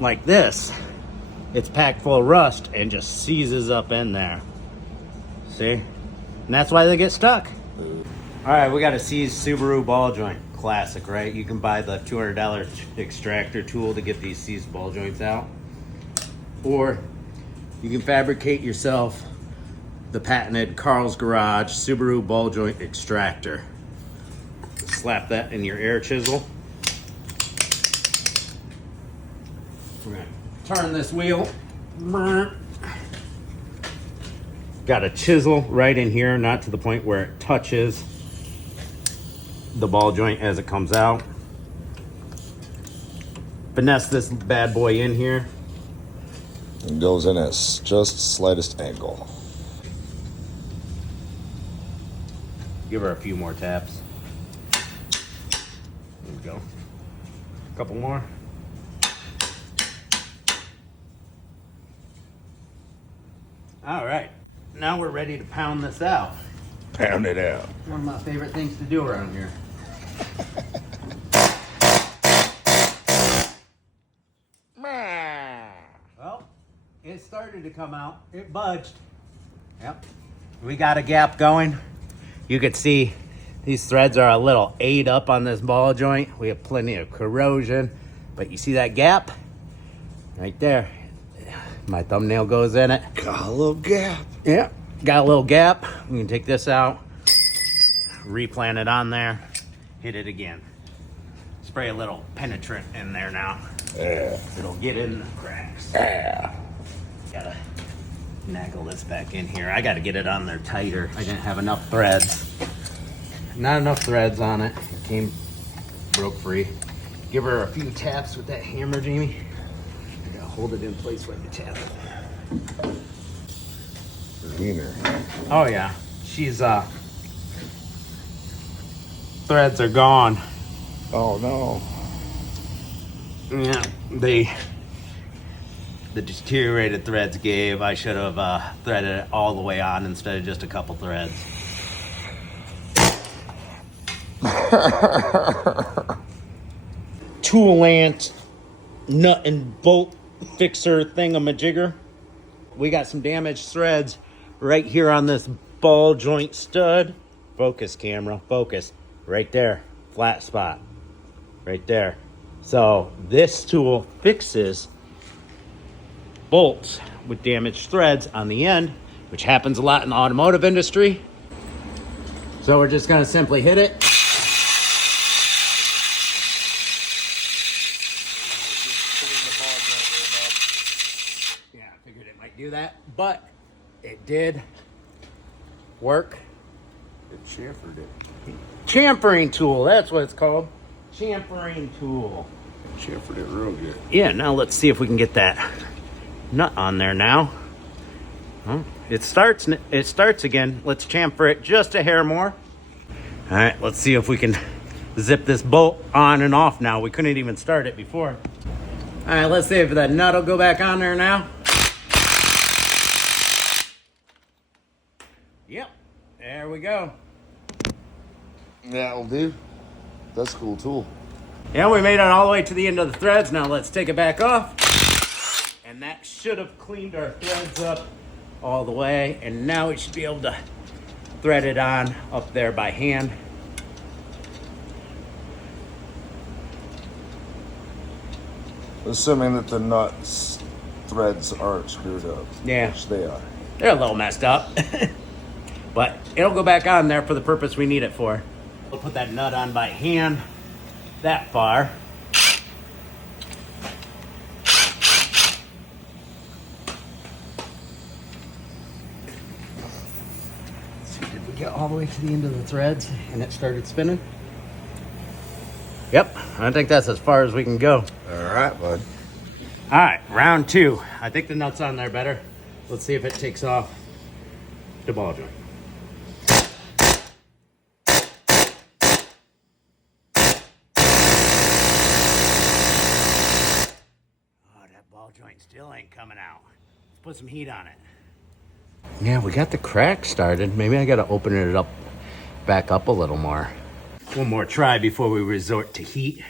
like this, it's packed full of rust and just seizes up in there. See? And that's why they get stuck. All right, we got a seized Subaru ball joint. Classic, right? You can buy the $200 extractor tool to get these seized ball joints out. Or you can fabricate yourself the patented Carl's Garage Subaru ball joint extractor. Slap that in your air chisel. We're gonna turn this wheel. Got a chisel right in here, not to the point where it touches the ball joint as it comes out. Finesse this bad boy in here. It goes in at just slightest angle. Give her a few more taps. There we go. A couple more. All right, now we're ready to pound this out. Pound it out. One of my favorite things to do around here. Well, it started to come out. It budged. Yep. We got a gap going. You could see these threads are a little ate up on this ball joint. We have plenty of corrosion, but you see that gap? Right there. My thumbnail goes in it. Got a little gap. Yeah, got a little gap. We can take this out, replant it on there, hit it again. Spray a little penetrant in there now. Yeah. It'll get in the cracks. Yeah. Gotta naggle this back in here. I gotta get it on there tighter. I didn't have enough threads. Not enough threads on it. It broke free. Give her a few taps with that hammer, Jamie. I gotta hold it in place while you tap it. Wiener. Oh yeah, she's threads are gone. Oh no. Yeah, the deteriorated threads gave. I should have threaded it all the way on instead of just a couple threads. Toolant nut and bolt fixer thingamajigger. We got some damaged threads right here on this ball joint stud. Focus, camera, focus. Right there, flat spot. Right there. So this tool fixes bolts with damaged threads on the end, which happens a lot in the automotive industry. So we're just gonna simply hit it. Yeah, I figured it might do that, but it did work. It chamfered it. Chamfering tool, that's what it's called. Chamfering tool. Chamfered it real good. Yeah, now let's see if we can get that nut on there now. Oh, it starts again. Let's chamfer it just a hair more. All right, let's see if we can zip this bolt on and off now. We couldn't even start it before. All right, let's see if that nut will go back on there now. Yep, there we go. That'll do. That's a cool tool. Yeah, we made it all the way to the end of the threads. Now let's take it back off. And that should have cleaned our threads up all the way. And now we should be able to thread it on up there by hand. Assuming that the nuts threads aren't screwed up. Yeah. Which they are. They're a little messed up. But it'll go back on there for the purpose we need it for. We'll put that nut on by hand that far. So did we get all the way to the end of the threads and it started spinning? Yep, I think that's as far as we can go. All right, bud. All right, round two. I think the nut's on there better. Let's see if it takes off the ball joint. Joint still ain't coming out. Let's put some heat on it. Yeah, we got the crack started. Maybe I gotta open it up, back up a little more. One more try before we resort to heat.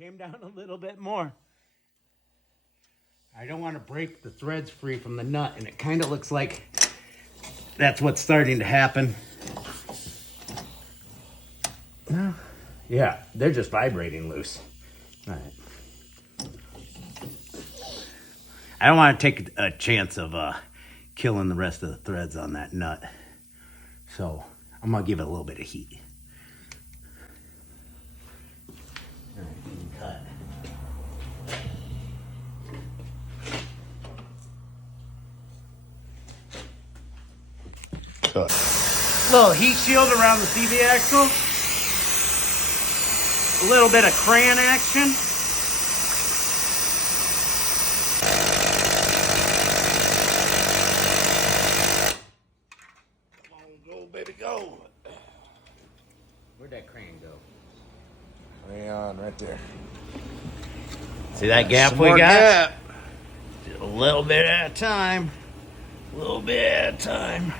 came down a little bit more. I don't want to break the threads free from the nut, and it kind of looks like that's what's starting to happen. Yeah, they're just vibrating loose. All right. I don't want to take a chance of killing the rest of the threads on that nut. So I'm going to give it a little bit of heat. All right, you can cut. Cut. Little heat shield around the CV axle. A little bit of crayon action. Come on, go, baby, go. Where'd that crayon go? Crayon right there. See that gap we got? Just a little bit at a time. A little bit at a time.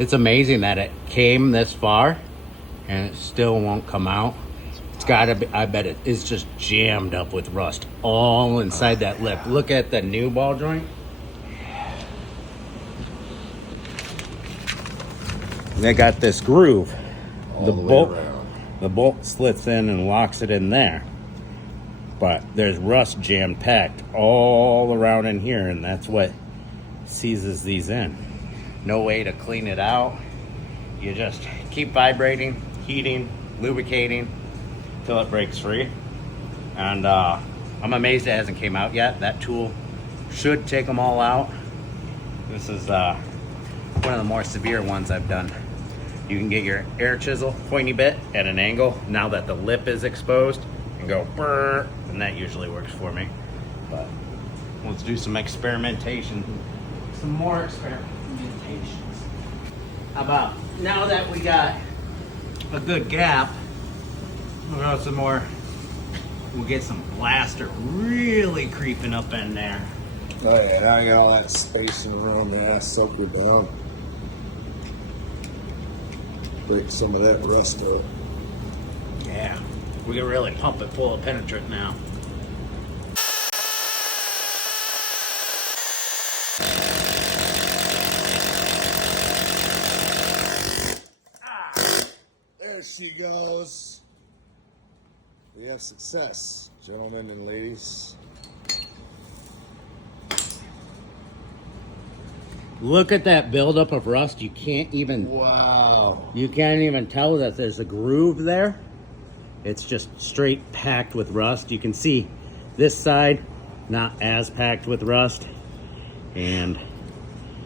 It's amazing that it came this far and it still won't come out. It's gotta be, I bet it is just jammed up with rust all inside that lip. Look at the new ball joint. They got this groove. All the way around. The bolt slits in and locks it in there. But there's rust jammed packed all around in here, and that's what seizes these in. No way to clean it out. You just keep vibrating, heating, lubricating till it breaks free. And I'm amazed it hasn't came out yet. That tool should take them all out. This is one of the more severe ones I've done. You can get your air chisel pointy bit at an angle now that the lip is exposed and go brrr, and that usually works for me. But let's do some experimentation. Some more experimentations. How about now that we got a good gap, we'll go some more. We'll get some blaster really creeping up in there. Oh yeah, now I got all that spacing around the ass sucker down. Break some of that rust up. Yeah, we can really pump it full of penetrant now. There she goes. We have success, gentlemen and ladies. Look at that buildup of rust. You can't even tell that there's a groove there. It's just straight packed with rust. You can see this side not as packed with rust, and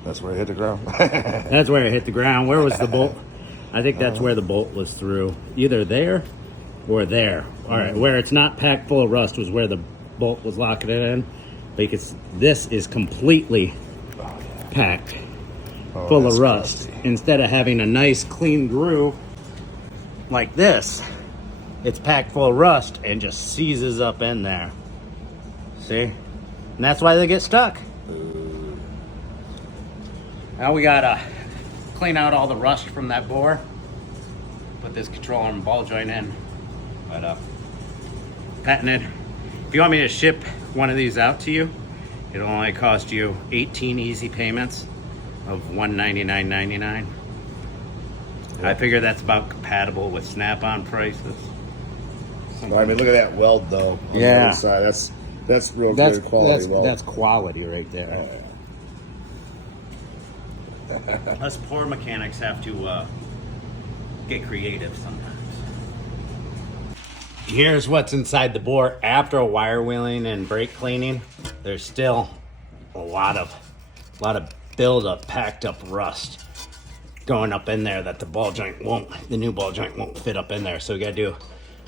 That's where it hit the ground. that's where it hit the ground. Where was the bolt? I think that's where the bolt was through, either there or there. All right, where it's not packed full of rust was where the bolt was locking it in, because this is completely packed full of rust. Crusty. Instead of having a nice clean groove like this, it's packed full of rust and just seizes up in there. See? And that's why they get stuck. Now we gotta clean out all the rust from that bore, put this control arm ball joint in. But patented. If you want me to ship one of these out to you, it'll only cost you 18 easy payments of $199.99. I figure that's about compatible with Snap-on prices. I mean, look at that weld though. On the other side. That's real good quality weld. That's quality right there. Us poor mechanics have to get creative sometimes. Here's what's inside the bore after a wire wheeling and brake cleaning. There's still a lot of buildup, packed up rust going up in there that the new ball joint won't fit up in there. So we gotta do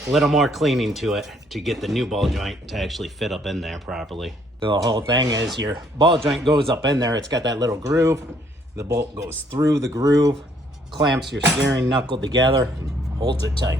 a little more cleaning to it to get the new ball joint to actually fit up in there properly. The whole thing is your ball joint goes up in there. It's got that little groove. The bolt goes through the groove, clamps your steering knuckle together, holds it tight.